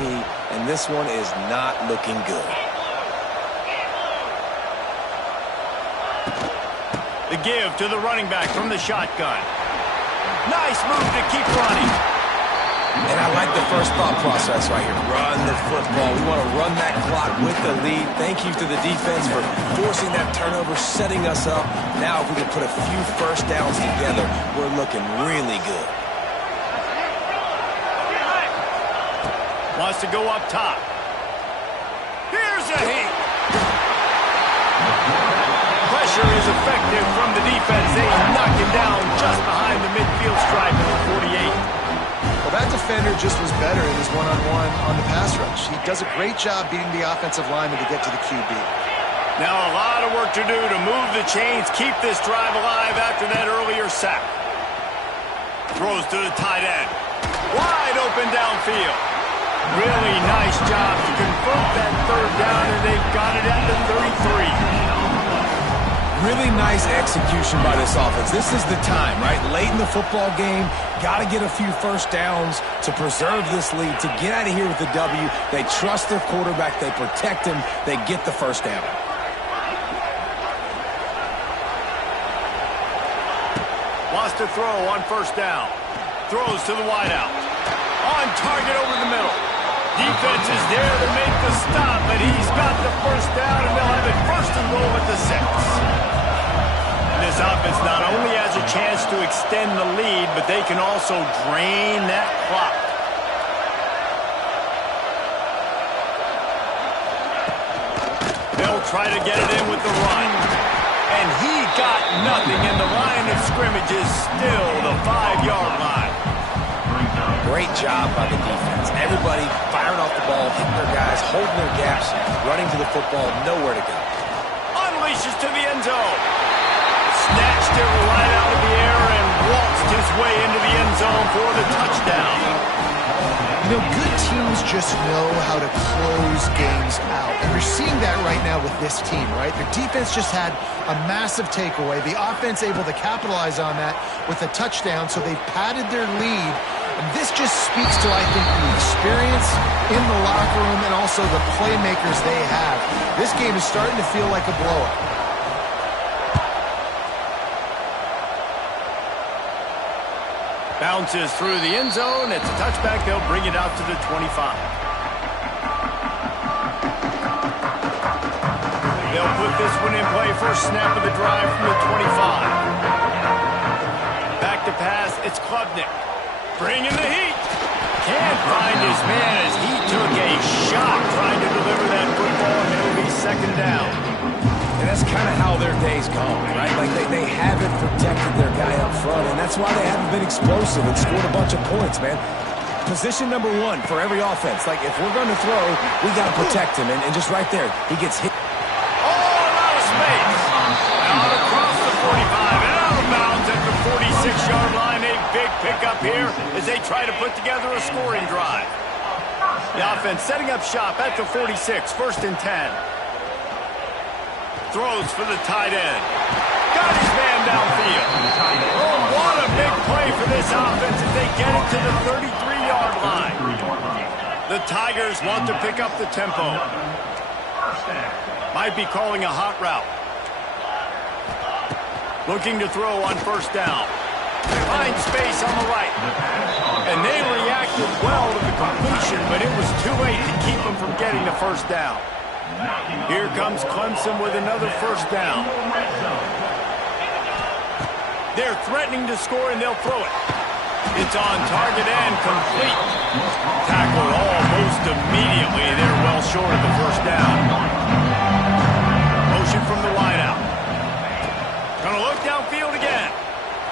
and this one is not looking good. The give to the running back from the shotgun. Nice move to keep running. And I like the first thought process right here. Run the football. We want to run that clock with the lead. Thank you to the defense for forcing that turnover, setting us up. Now if we can put a few first downs together, we're looking really good. Wants to go up top. Here's a hit. Pressure is effective from the defense. They knock him down just behind the midfield stripe at the 48. Well, that defender just was better in his one-on-one on the pass rush. He does a great job beating the offensive lineman to get to the QB. Now a lot of work to do to move the chains, keep this drive alive after that earlier sack. Throws to the tight end. Wide open downfield. Really nice job to convert that third down, and they've got it at the 33. Really nice execution by this offense. This is the time, right? Late in the football game, got to get a few first downs to preserve this lead, to get out of here with the W. They trust their quarterback. They protect him. They get the first down. Wants to throw on first down. Throws to the wideout. On target over the middle. Defense is there to make the stop, but he's got the first down, and they'll have it first and goal at the 6. And this offense not only has a chance to extend the lead, but they can also drain that clock. They'll try to get it in with the run. And he got nothing, and the line of scrimmage is still the 5-yard line. Great job by the defense. Everybody firing off the ball, hitting their guys, holding their gaps, running to the football, nowhere to go. Unleashes to the end zone. Snatched it right out of the air and waltzed his way into the end zone for the touchdown. You know, good teams just know how to close games out. And we're seeing that right now with this team, right? Their defense just had a massive takeaway. The offense able to capitalize on that with a touchdown, so they've padded their lead. And this just speaks to, I think, the experience in the locker room and also the playmakers they have. This game is starting to feel like a blowout. Bounces through the end zone. It's a touchback. They'll bring it out to the 25. They'll put this one in play. First snap of the drive from the 25. Back to pass. It's Klubnik. Bringing the heat. Can't find his man as he took a shot trying to deliver that football, and it'll be second down. And that's kind of how their days come, right? Like they haven't protected their guy up front, and that's why they haven't been explosive and scored a bunch of points, man. Position number one for every offense. Like, if we're going to throw, we got to protect him. And just right there, he gets hit. Oh, a lot of space. Out across the 45 and out of bounds at the 46-yard line. A big pickup here as they try to put together a scoring drive. The offense setting up shop at the 46, first and 10. Throws for the tight end. Got his man downfield. Oh, what a big play for this offense as they get it to the 33-yard line. The Tigers want to pick up the tempo. Might be calling a hot route. Looking to throw on first down. Finds space on the right. And they reacted well to the completion, but it was too late to keep them from getting the first down. Here comes Clemson with another first down. They're threatening to score, and they'll throw it. It's on target and complete. Tackled almost immediately. They're well short of the first down. Motion from the wideout. Gonna look downfield again.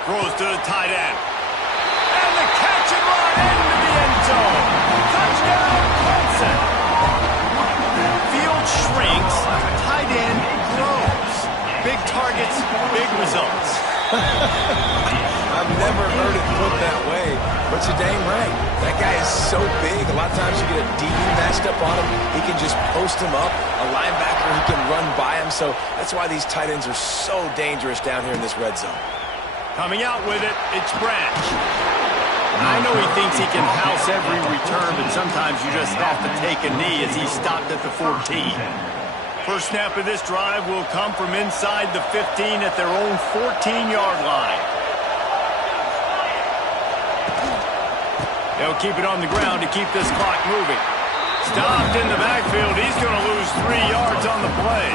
Throws to the tight end. And the catch and run into the end zone. Touchdown, Clemson. Field shrinks, tight end grows. Big targets, big results. I've never heard it put that way, but you're dang right. That guy is so big. A lot of times you get a DB matched up on him. He can just post him up. A linebacker, he can run by him. So that's why these tight ends are so dangerous down here in this red zone. Coming out with it, it's Branch. I know he thinks he can house every return, but sometimes you just have to take a knee as he stopped at the 14. First snap of this drive will come from inside the 15 at their own 14-yard line. They'll keep it on the ground to keep this clock moving. Stopped in the backfield. He's going to lose 3 yards on the play.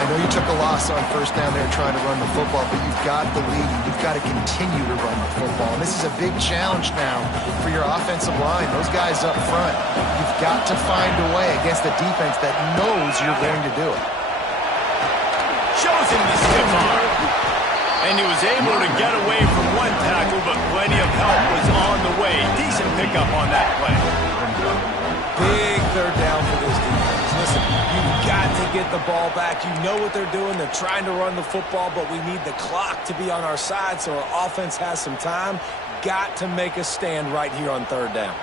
I know you took a loss on first down there trying to run the football, but you've got the lead. You've got to continue to run the football. And this is a big challenge now for your offensive line. Those guys up front, you've got to find a way against a defense that knows you're going to do it. Shows him the stiff arm. And he was able to get away from one tackle, but plenty of help was on the way. Decent pickup on that play. Big third down for this defense. Listen, you've got to get the ball back. You know what they're doing. They're trying to run the football, but we need the clock to be on our side so our offense has some time. Got to make a stand right here on third down.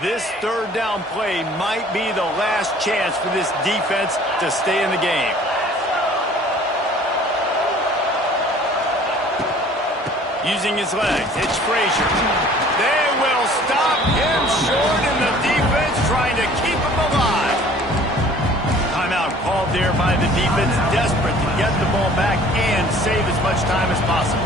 This third down play might be the last chance for this defense to stay in the game. Using his legs, it's Frazier. They will stop him short, and the defense trying to keep him alive. Timeout called there by the defense, desperate to get the ball back and save as much time as possible.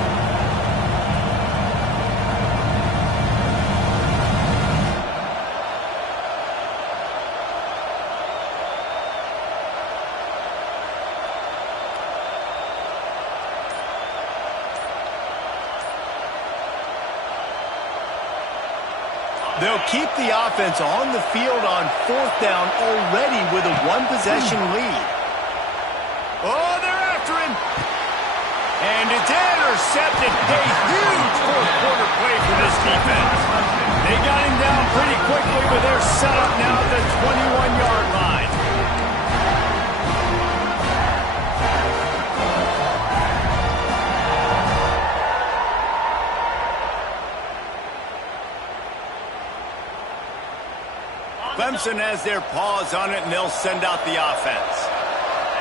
They'll keep the offense on the field on fourth down already with a one-possession lead. Oh, they're after him. And it's intercepted. A huge fourth-quarter play for this defense. They got him down pretty quickly, but they're set up now at the 21-yard line. Clemson has their paws on it, and they'll send out the offense.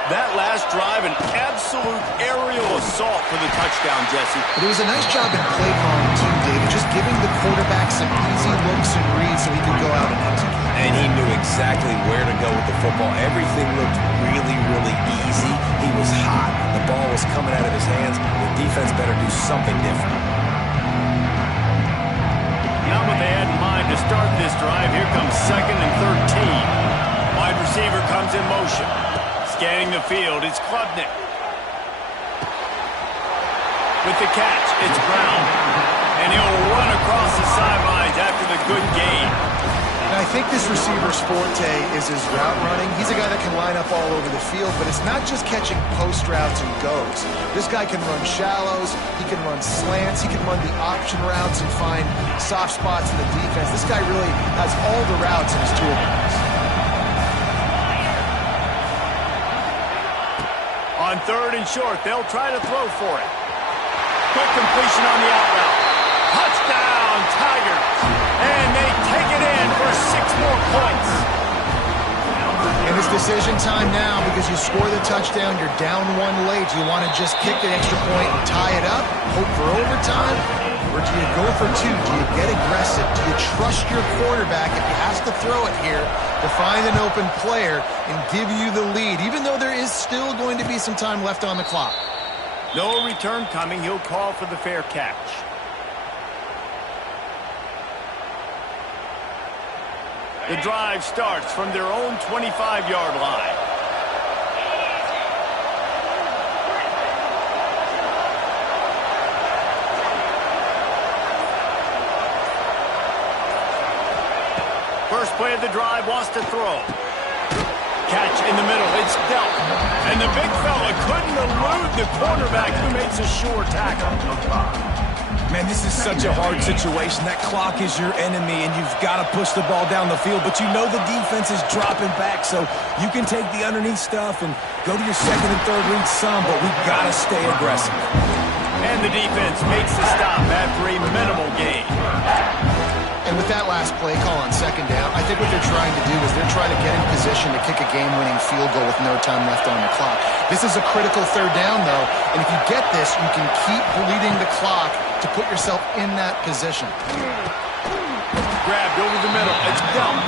That last drive, an absolute aerial assault for the touchdown, Jesse. But it was a nice job in play calling, too, David, just giving the quarterback some easy looks and reads so he could go out and execute. And he knew exactly where to go with the football. Everything looked really, really easy. He was hot. The ball was coming out of his hands. The defense better do something different. Not what they had in mind to start this drive. Here comes 2nd and 13. Wide receiver comes in motion. Scanning the field, it's Klubnik. With the catch, it's Brown. And he'll run across the sidelines after the good gain. And I think this receiver's forte is his route running. He's a guy that can line up all over the field, but it's not just catching post routes and goes. This guy can run shallows, he can run slants, he can run the option routes and find soft spots in the defense. This guy really has all the routes in his toolbox. On 3rd and short, they'll try to throw for it. Quick completion on the out route. Touchdown, Tigers! And they take it in for 6 more points. And it's decision time now because you score the touchdown, you're down 1 late. Do you want to just kick the extra point and tie it up, hope for overtime? Or do you go for 2? Do you get aggressive? Do you trust your quarterback if he has to throw it here to find an open player and give you the lead, even though there is still going to be some time left on the clock? No return coming. He'll call for the fair catch. The drive starts from their own 25-yard line. First play of the drive, wants to throw. Catch in the middle, it's dealt. And the big fella couldn't elude the quarterback who makes a sure tackle. Man, this is such a hard situation. That clock is your enemy, and you've got to push the ball down the field. But you know the defense is dropping back, so you can take the underneath stuff and go to your 2nd and 3rd read some, but we've got to stay aggressive. And the defense makes the stop after a minimal gain. And with that last play call on 2nd down, I think what they're trying to do is they're trying to get in position to kick a game-winning field goal with no time left on the clock. This is a critical 3rd down, though, and if you get this, you can keep bleeding the clock to put yourself in that position. Grabbed over the middle. It's dumped.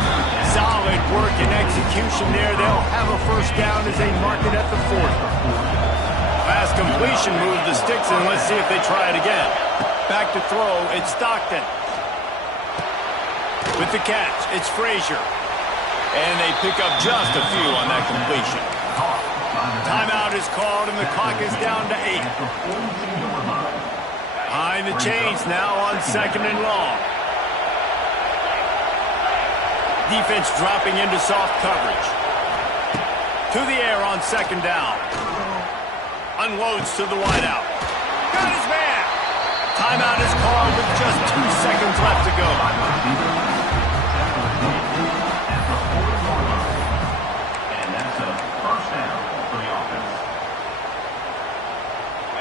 Solid work and execution there. They'll have a first down as they mark it at the 40. Fast completion moves the sticks, and let's see if they try it again. Back to throw. It's Stockton. With the catch, it's Frazier. And they pick up just a few on that completion. Timeout is called, and the clock is down to 8. Behind the chains now on 2nd and long. Defense dropping into soft coverage. To the air on 2nd down. Unloads to the wideout. Got his man. Timeout is called with just 2 seconds left to go.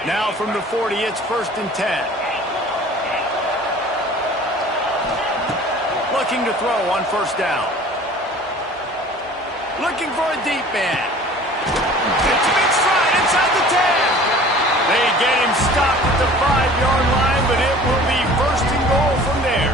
Now from the 40, it's 1st and 10. Looking to throw on 1st down. Looking for a deep man. It's a big stride inside the 10. They get him stopped at the 5-yard line, but it will be 1st and goal from there.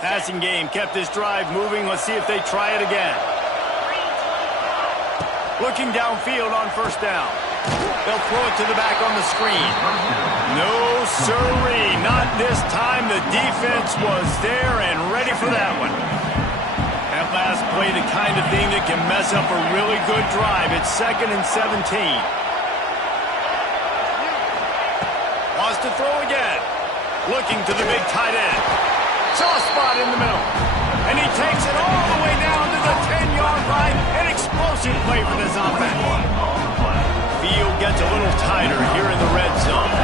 Passing game kept this drive moving. Let's see if they try it again. Looking downfield on 1st down. They'll throw it to the back on the screen. No sirree, not this time. The defense was there and ready for that one. That last play, the kind of thing that can mess up a really good drive. It's 2nd and 17. Wants to throw again. Looking to the big tight end. Soft spot in the middle. And he takes it all the way down to the 10-yard line. An explosive play for this offense. Field gets a little tighter here in the red zone.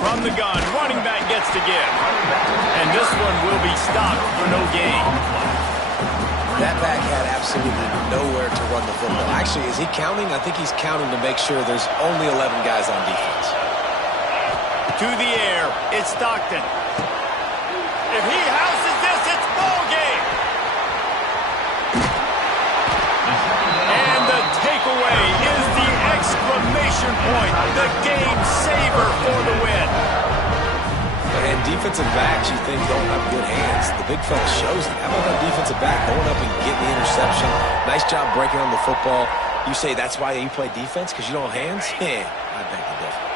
From the gun, running back gets to give. And this one will be stopped for no gain. That back had absolutely nowhere to run the football. Actually, is he counting? I think he's counting to make sure there's only 11 guys on defense. To the air, it's Stockton. If he houses this, it's ball game. And the takeaway is the exclamation point, the game saver for the win. And defensive backs, you think, don't have good hands. The big fella shows it. How about that defensive back going up and getting the interception? Nice job breaking on the football. You say that's why you play defense, because you don't have hands? Yeah, I beg to differ.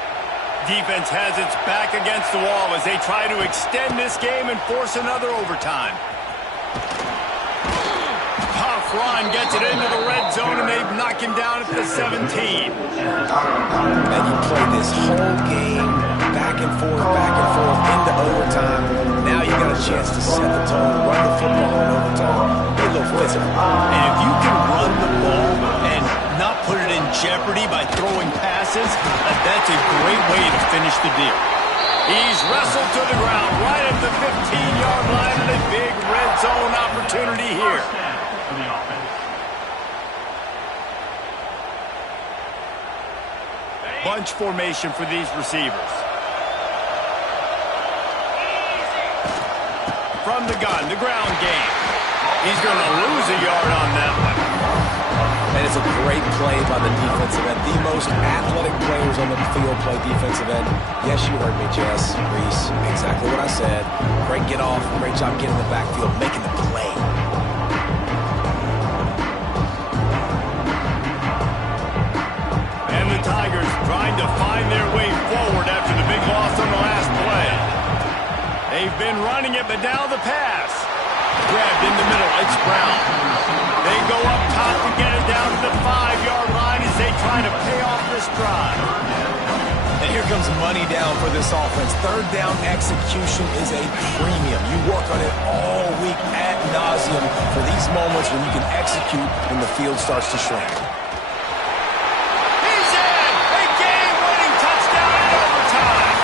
Defense has its back against the wall as they try to extend this game and force another overtime. Ron gets it into the red zone, and they've knocked him down at the 17. And you play this whole game back and forth into overtime. Now you got a chance to set the tone, run the football in overtime. Be a little physical. And if you can run the ball and not put it in jeopardy by throwing passes, that's a great way to finish the deal. He's wrestled to the ground right at the 15-yard line, and a big red zone opportunity here. Bunch formation for these receivers. From the gun, the ground game. He's going to lose a yard on that one. And it's a great play by the defensive end. The most athletic players on the field play defensive end. Yes, you heard me, Jess, Reese. Exactly what I said. Great get off. Great job getting in the backfield, making the play. And the Tigers trying to find their way forward after the big loss on the last play. They've been running it, but now the pass. Grabbed in the middle, it's Brown. They go up top to get it down to the 5-yard line as they try to pay off this drive. And here comes money down for this offense. Third down execution is a premium. You work on it all week ad nauseum for these moments when you can execute when the field starts to shrink. He's in! A game-winning touchdown in overtime!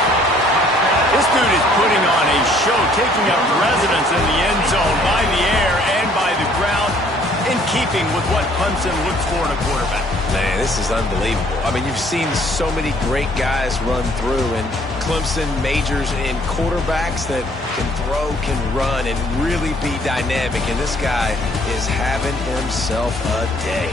This dude is putting on a show, taking up residence in the end zone by the air and by the ground, in keeping with what Clemson looks for in a quarterback. Man, this is unbelievable. I mean, you've seen so many great guys run through, and Clemson majors in quarterbacks that can throw, can run, and really be dynamic. And this guy is having himself a day.